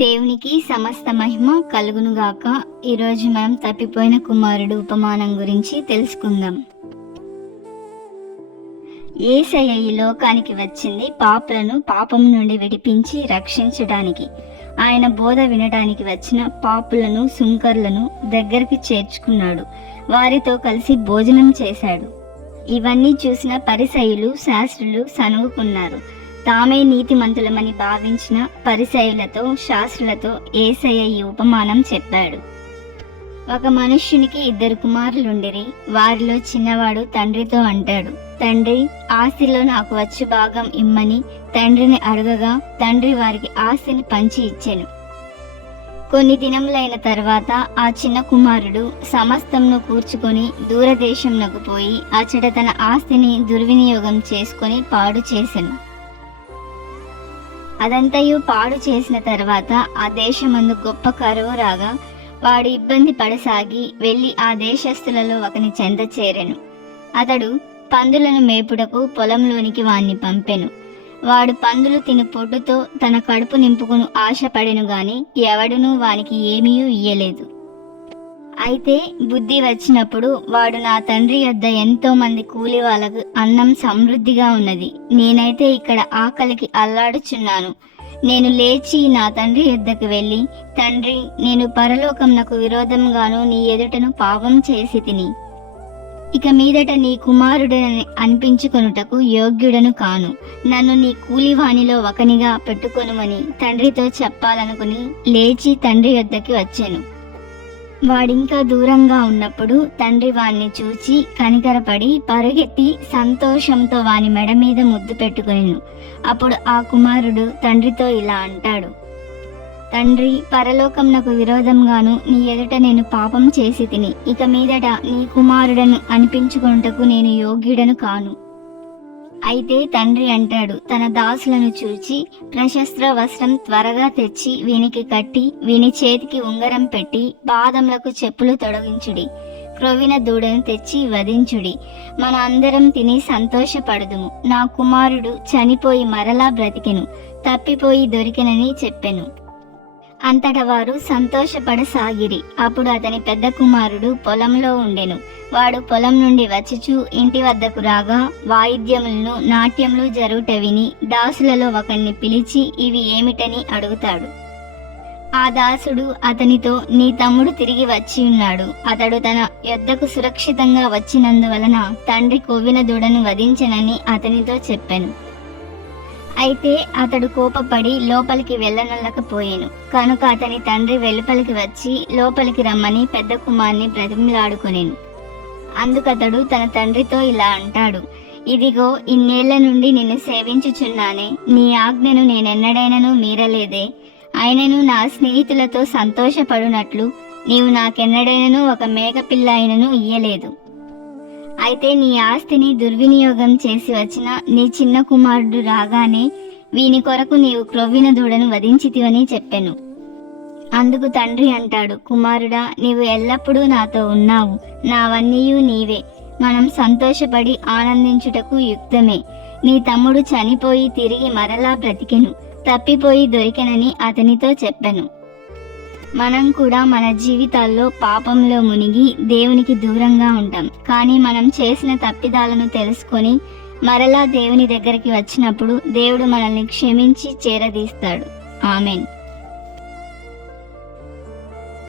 దేవునికి సమస్త మహిమ కలుగునుగాక. ఈరోజు మనం తప్పిపోయిన కుమారుడు ఉపమానం గురించి తెలుసుకుందాం. యేసయ్య ఈ లోకానికి వచ్చింది పాపులను పాపం నుండి విడిపించి రక్షించడానికి. ఆయన బోధ వినడానికి వచ్చిన పాపులను, సుంకర్లను దగ్గరికి చేర్చుకున్నాడు. వారితో కలిసి భోజనం చేశాడు. ఇవన్నీ చూసిన పరిసయ్యులు, శాస్త్రులు సనుగుకున్నారు. తామే నీతిమంతులమని భావించిన పరిసయ్యులతో, శాస్త్రులతో యేసయ్య ఈ ఉపమానం చెప్పాడు. ఒక మనుష్యునికి 2 కుమారులుండిరి. వారిలో చిన్నవాడు తండ్రితో అంటాడు, తండ్రి, ఆస్తిలో నాకు వచ్చు భాగం ఇమ్మని తండ్రిని అడగగా తండ్రి వారికి ఆస్తిని పంచి ఇచ్చెను. కొన్ని దినములైన తర్వాత ఆ చిన్న కుమారుడు సమస్తంను కూర్చుకొని దూరదేశంనకు పోయి అచ్చట తన ఆస్తిని దుర్వినియోగం చేసుకొని పాడు చేసెను. అదంతయు పాడు చేసిన తర్వాత ఆ దేశమందు గొప్ప కరువు రాగా వాడు ఇబ్బంది పడసాగి వెళ్ళి ఆ దేశస్థులలో ఒకని చెంత చేరెను. అతడు పందులను మేపుటకు పొలంలోనికి వాణ్ణి పంపెను. వాడు పందులు తిని పొట్టుతో తన కడుపు నింపుకుని ఆశపడెను గాని ఎవడునూ వానికి ఏమీ ఇయ్యలేదు. అయితే బుద్ధి వచ్చినప్పుడు వాడు, నా తండ్రి యొద్ద ఎంతో మంది కూలి వాళ్ళకు అన్నం సమృద్ధిగా ఉన్నది, నేనైతే ఇక్కడ ఆకలికి అల్లాడుచున్నాను. నేను లేచి నా తండ్రి యొద్దకు వెళ్ళి, తండ్రి, నేను పరలోకమునకు విరోధంగాను నీ ఎదుటను పాపం చేసి తిని ఇక మీదట నీ కుమారుడని అనిపించుకొనుటకు యోగ్యుడను కాను. నన్ను నీ కూలివానిలో ఒకనిగా పెట్టుకొనుమని తండ్రితో చెప్పాలనుకుని లేచి తండ్రి యొద్దకి వచ్చాను. వాడింకా దూరంగా ఉన్నప్పుడు తండ్రి వాణ్ణి చూచి కనికరపడి పరుగెత్తి సంతోషంతో వాని మెడ మీద ముద్దు పెట్టుకొనెను. అప్పుడు ఆ కుమారుడు తండ్రితో ఇలా అంటాడు, తండ్రి, పరలోకమునకు విరోధంగాను నీ ఎదుట నేను పాపం చేసి తిని ఇక మీదట నీ కుమారుడను అనిపించుకొనుటకు నేను యోగ్యుడను కాను. అయితే తండ్రి అంటాడు, తన దాసులను చూచి, ప్రశస్త్ర వస్త్రం త్వరగా తెచ్చి వీనికి కట్టి వీని చేతికి ఉంగరం పెట్టి పాదములకు చెప్పులు తొడిగించుడి. క్రొవ్విన దూడను తెచ్చి వధించుడి. మన అందరం తిని సంతోషపడదుము. నా కుమారుడు చనిపోయి మరలా బ్రతికెను, తప్పిపోయి దొరికెనని చెప్పెను. అంతటా వారు సంతోషపడసాగిరి. అప్పుడు అతని పెద్ద కుమారుడు పొలంలో ఉండెను. వాడు పొలం నుండి వచ్చుచు ఇంటి వద్దకు రాగా వాయిద్యములను, నాట్యములు జరుగుట విని దాసులలో ఒకరిని పిలిచి ఇవి ఏమిటని అడుగుతాడు. ఆ దాసుడు అతనితో, నీ తమ్ముడు తిరిగి వచ్చి ఉన్నాడు. అతడు తన యొద్దకు సురక్షితంగా వచ్చినందువలన తండ్రి కొవ్విన దూడను వధించెనని అతనితో చెప్పెను. అయితే అతడు కోపపడి లోపలికి వెళ్ళనల్లకపోయాను. కనుక అతని తండ్రి వెలుపలికి వచ్చి లోపలికి రమ్మని పెద్ద కుమార్ని బ్రతిమలాడుకొనెను. అందుకతడు తన తండ్రితో ఇలా అంటాడు, ఇదిగో, ఇన్నేళ్ల నుండి నిన్ను సేవించుచున్నానే, నీ ఆజ్ఞను నేనెన్నడైనను మీరలేదే. అయినను నా స్నేహితులతో సంతోషపడునట్లు నీవు నాకెన్నడైనను ఒక మేకపిల్ల అయినను ఇయ్యలేదు. అయితే నీ ఆస్తిని దుర్వినియోగం చేసి వచ్చిన నీ చిన్న కుమారుడు రాగానే వీని కొరకు నీవు క్రొవ్విన దూడను వధించితివని చెప్పెను. అందుకు తండ్రి అంటాడు, కుమారుడా, నీవు ఎల్లప్పుడూ నాతో ఉన్నావు, నావన్నీయు నీవే. మనం సంతోషపడి ఆనందించుటకు యుక్తమే. నీ తమ్ముడు చనిపోయి తిరిగి మరలా బ్రతికెను, తప్పిపోయి దొరికెనని అతనితో చెప్పెను. మనం కూడా మన జీవితాల్లో పాపంలో మునిగి దేవునికి దూరంగా ఉంటాం. కానీ మనం చేసిన తప్పిదాలను తెలుసుకొని మరలా దేవుని దగ్గరికి వచ్చినప్పుడు దేవుడు మనల్ని క్షమించి చేరదీస్తాడు. ఆమెన్.